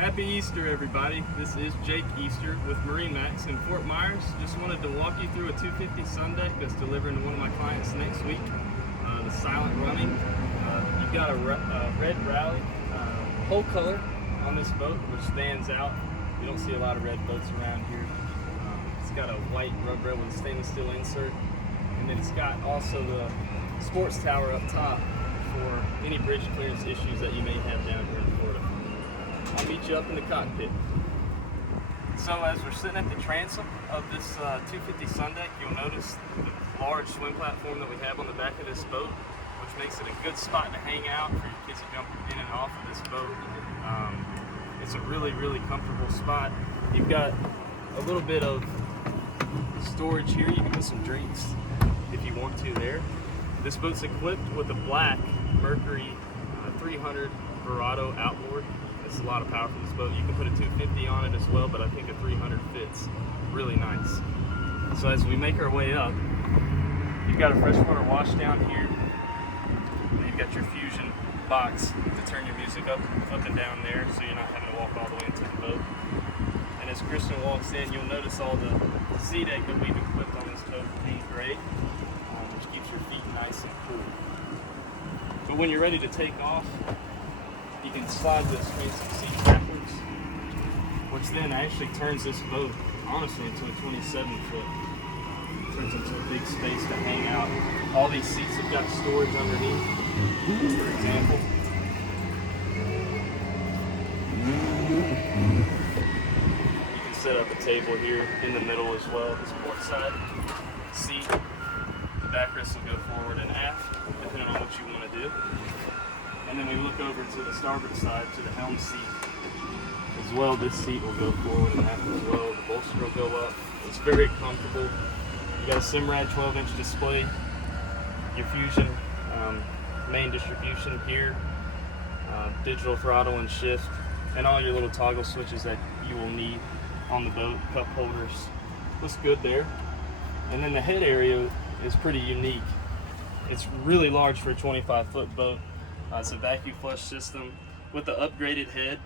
Happy Easter, everybody. This is Jake Easter with MarineMax in Fort Myers. Just wanted to walk you through a 250 sun deck that's delivering to one of my clients next week. The silent running. You've got a red rally hull color on this boat, which stands out. You don't see a lot of red boats around here. It's got a white rub rail with a stainless steel insert, and then it's got also the sports tower up top for any bridge clearance issues that you may have down here in Florida. I'll meet you up in the cockpit. So as we're sitting at the transom of this 250 sun deck, you'll notice the large swim platform that we have on the back of this boat, which makes it a good spot to hang out for your kids to jump in and off of this boat. It's a really, really comfortable spot. You've got a little bit of storage here. You can put some drinks if you want to there. This boat's equipped with a black Mercury 300 Verado outboard. It's a lot of power for this boat. You can put a 250 on it as well, but I think a 300 fits really nice. So as we make our way up, you've got a freshwater wash down here. And you've got your Fusion box to turn your music up and down there, so you're not having to walk all the way into the boat. And as Kristen walks in, you'll notice all the seat egg that we've equipped on this boat being great, which keeps your feet nice and cool. But when you're ready to take off, you can slide this fancy seat backwards, which then actually turns this boat, honestly, into a 27-foot. Turns into a big space to hang out. All these seats have got storage underneath, for example. You can set up a table here in the middle as well. This port side seat, the backrest will go forward and aft, depending on what you want to do. And then we look over to the starboard side, to the helm seat as well. This seat will go forward and aft as well. The bolster will go up. It's very comfortable. You got a Simrad 12-inch display, your Fusion main distribution here, digital throttle and shift, and all your little toggle switches that you will need on the boat. Cup holders. Looks good there. And then the head area is pretty unique. It's really large for a 25-foot boat. It's a vacuum flush system with the upgraded head,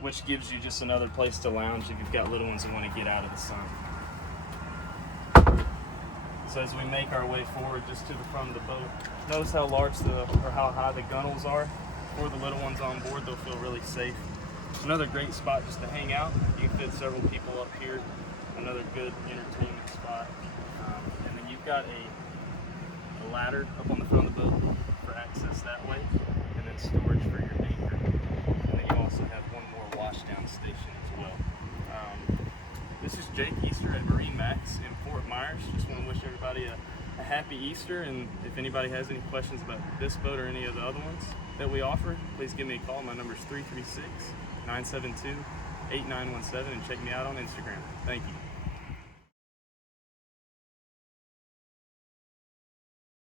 which gives you just another place to lounge if you've got little ones that want to get out of the sun. So as we make our way forward just to the front of the boat, notice how large how high the gunnels are. For the little ones on board, they'll feel really safe. Another great spot just to hang out. You can fit several people up here. Another good entertainment spot. And then you've got a ladder up on the front of the boat for access that way, and then storage for your anchor. And then you also have one more washdown station as well. This is Jake Easter at MarineMax in Fort Myers. Just want to wish everybody a happy Easter, and if anybody has any questions about this boat or any of the other ones that we offer, please give me a call. My number is 336-972-8917, and check me out on Instagram. Thank you.